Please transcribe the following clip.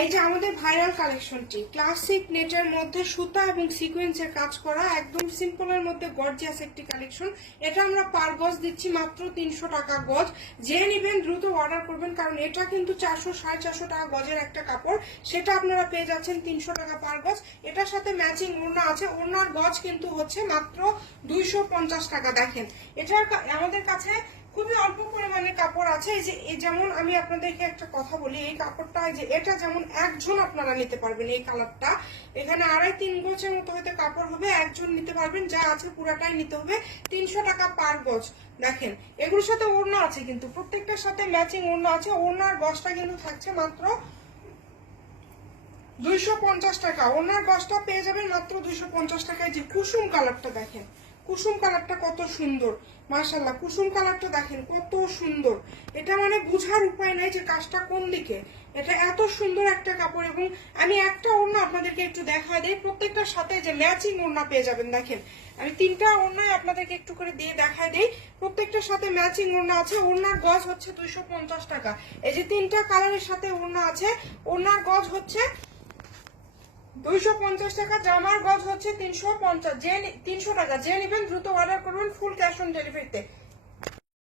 এই যে আমাদের ভাইরাল কালেকশনটি ক্লাসিক নেটের মধ্যে সুতা এবং সিকোয়েন্সের কাজ করা একদম সিম্পলের মধ্যে গর্জিয়াস একটি কালেকশন। এটা আমরা পার গজ দিচ্ছি মাত্র 300 টাকা গজ। যে নেবেন দ্রুত অর্ডার করবেন, কারণ এটা কিন্তু 400-450 টাকা গজের একটা কাপড়, সেটা আপনারা পেয়ে যাচ্ছেন 300 টাকা পার গজ। এটার সাথে ম্যাচিং ওড়না আছে, ওড়নার গজ কিন্তু হচ্ছে মাত্র 250 টাকা। দেখেন এটার আমাদের কাছে খুবই অল্প পরিমাণের কাপড় আছে। এই যে যেমন আমি আপনাদেরকে একটা কথা বলি, এই কাপড়টা যে এটা যেমন একজন আপনারা নিতে পারবেন, এই কালারটা এখানে 2.5-3 গজের মতো হয়তো কাপড় হবে, একজন নিতে পারবেন, যা আছে পুরাটাই নিতে হবে 300 টাকা পার গজ। দেখেন এগুলোর সাথে ওড়না আছে, কিন্তু প্রত্যেকটার সাথে ম্যাচিং ওড়না আছে। ওড়নার গজটা কিন্তু থাকছে মাত্র 250 টাকা। ওড়নার গজটা পেয়ে যাবেন মাত্র 250 টাকায়। যে কুসুম কালারটা দেখেন, কুসুম কালারটা কত সুন্দর, মাশাআল্লাহ কুসুম কালারটা দেখেন কত সুন্দর। এটা মানে বুঝার উপায় নাই যে কাজটা কোন দিকে। এটা এত সুন্দর একটা কাপড়। এবং আমি একটা ওড়না আপনাদেরকে একটু দেখায় দিই, প্রত্যেকটার সাথে যে ম্যাচিং ওড়না পেয়ে যাবেন। দেখেন আমি 3টা ওড়নায় আপনাদেরকে একটু করে দিয়ে দেখায় দিই, প্রত্যেকটার সাথে ম্যাচিং ওড়না আছে। ওড়নার গজ হচ্ছে 250 টাকা। এই যে 3টা কালারের সাথে ওড়না আছে, ওড়নার গজ হচ্ছে 250 টাকা, জামার গজ হচ্ছে 350 টাকা। যে নেবেন দ্রুত অর্ডার করবেন, ফুল ক্যাশ অন ডেলিভারিতে।